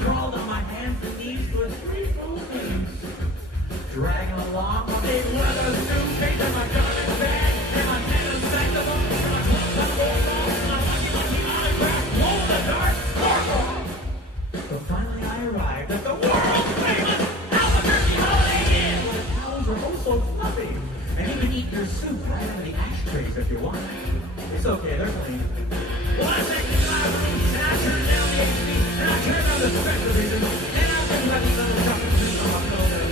crawled on my hands and knees for 3 full days, dragging along on a leather suitcase and my garbage bag and my tennis saxophone and my clothes on the wall and my lucky autograph, glow in the dark sparkle. So finally I arrived at the world famous Albuquerque Holiday Inn, where the towels are oh so fluffy, and you can eat your soup right out of the ashtrays if you want. It's okay, they're clean. Well, I take the live room and I turn down the AC and I turn on the special reason and I've been letting little chocolate juice on my pillow there.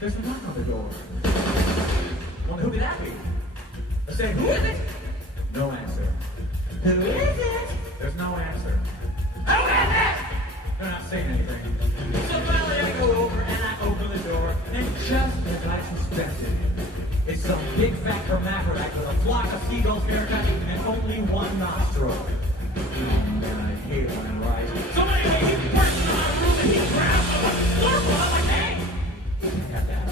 There's a knock on the door. Well, who could that be? I say, who is it? No answer. Who is it? There's no answer. Who is it? They're not saying anything. So finally I go over and I open the door, and just as I suspected, it's some big fat hermaphrodite with a flock of seagulls haircut and only one nostril. Oh man, I hate it when it rides. So anyway, he bursts in my room and he grabs a snorkel. I'm like, hey! You can't have that.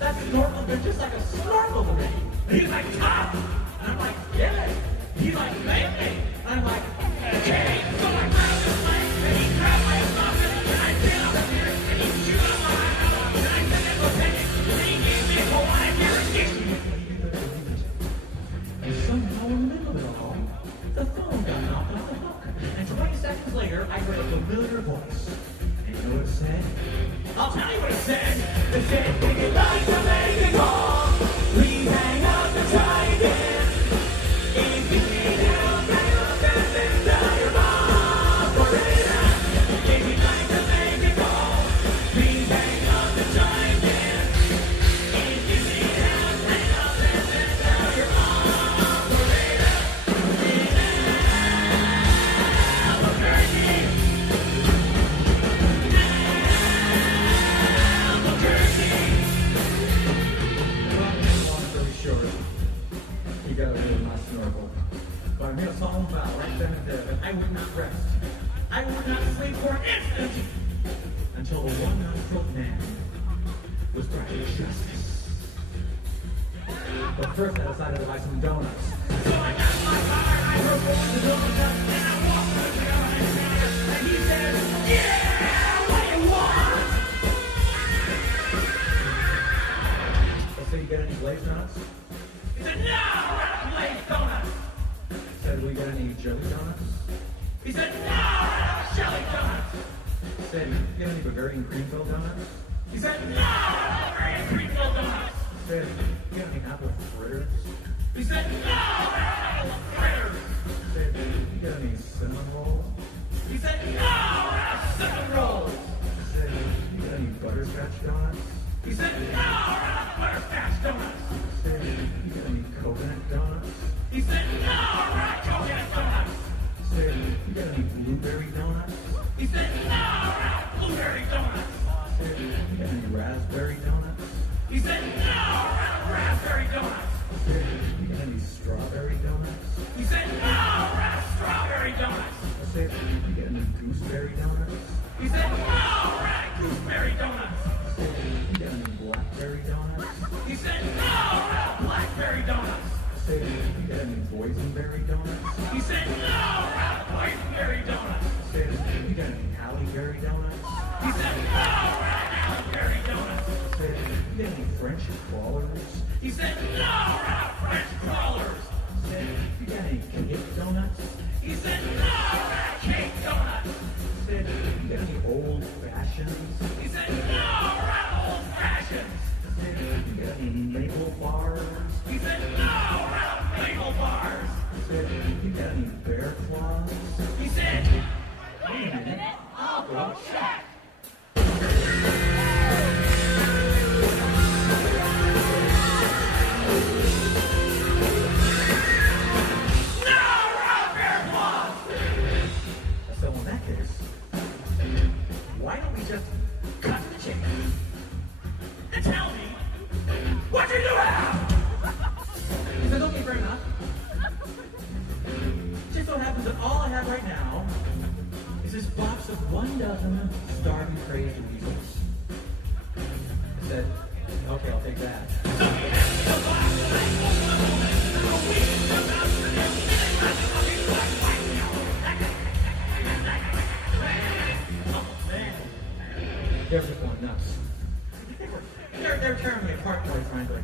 That snorkel's been just like a snorkel to me. And he's like, top! And I'm like, yeah! He's like, baby! And I'm like, okay! So I grab his leg and he grabs my snorkel and I get up here and he shoots up my eye and I said, it's okay! And he gave me a Hawaiian irrigation. And somehow in the middle of it all, the phone got knocked off the hook. And 20 seconds later, I heard a familiar voice. And you know what it said? I'll tell you what it said. It said, if you'd like to make a call, please hang up and try again. If you need help, hang up and then tell your operator. If you'd like to make a call, please hang up and try again. If you need help, hang up and then tell your operator. In Albuquerque. He got rid of my snorkel. But I made a solemn vow right then and there that I would not rest. I would not sleep for an instant until the one-nostriled man was brought to justice. But first I decided to buy some donuts. So I got my car and I heard one the donuts and I walked to the guy and he said, yeah, what do you want? I said, you got any glazed donuts? He said, no, we're not glazed donuts. I said, we got any jelly donuts? He said, no, we're not jelly donuts. I said, you got any Bavarian cream-filled donuts? He said, no, we're not Bavarian cream-filled donuts. I said, you got any apple fritters? He said, no, we're not apple fritters. I said, you got any cinnamon rolls? He said, no, we're not cinnamon rolls. I said, you got any butterscotch donuts? He said, no, we're not butterscotch donuts. I said, you got any coconut donuts? He said, no, we're not coconut donuts. I said, you got any blueberry donuts? He said, no, we're not blueberry donuts. I said, you got any raspberry donuts? He said, no, we're not raspberry donuts. I said, you got any strawberry donuts? He said, no, we're not strawberry donuts. I said, you got any gooseberry donuts? He said, no, we're not gooseberry donuts. I said, you got any blackberry donuts? He said, no, we're not blackberry donuts. I said, you got any boysenberry donuts? He said, no, we're not boysenberry donuts. I said, you got any Halle-berry donuts? He said, no, we're not Halle-berry donuts. I said, you got any French crawlers? He said, no, we're not French crawlers. I said, you got any cake donuts? He said, no, we're not cake donuts. I said, you got any old fashions? He said, no, we're not old fashions. I said, you got any maple bars? He said, no, we're not maple bars. I said, you got any bear claws? He said, wait a minute, I'll go check. Why don't we just cut to the chase and tell me what you do have? He said, okay, fair enough. Just so happens that all I have right now is this box of 12 starving crazed weasels. I said, okay, I'll take that. So he hands me the box and I open up and the weasels come out and they're like, They were just going nuts. They were tearing me apart, quite frankly.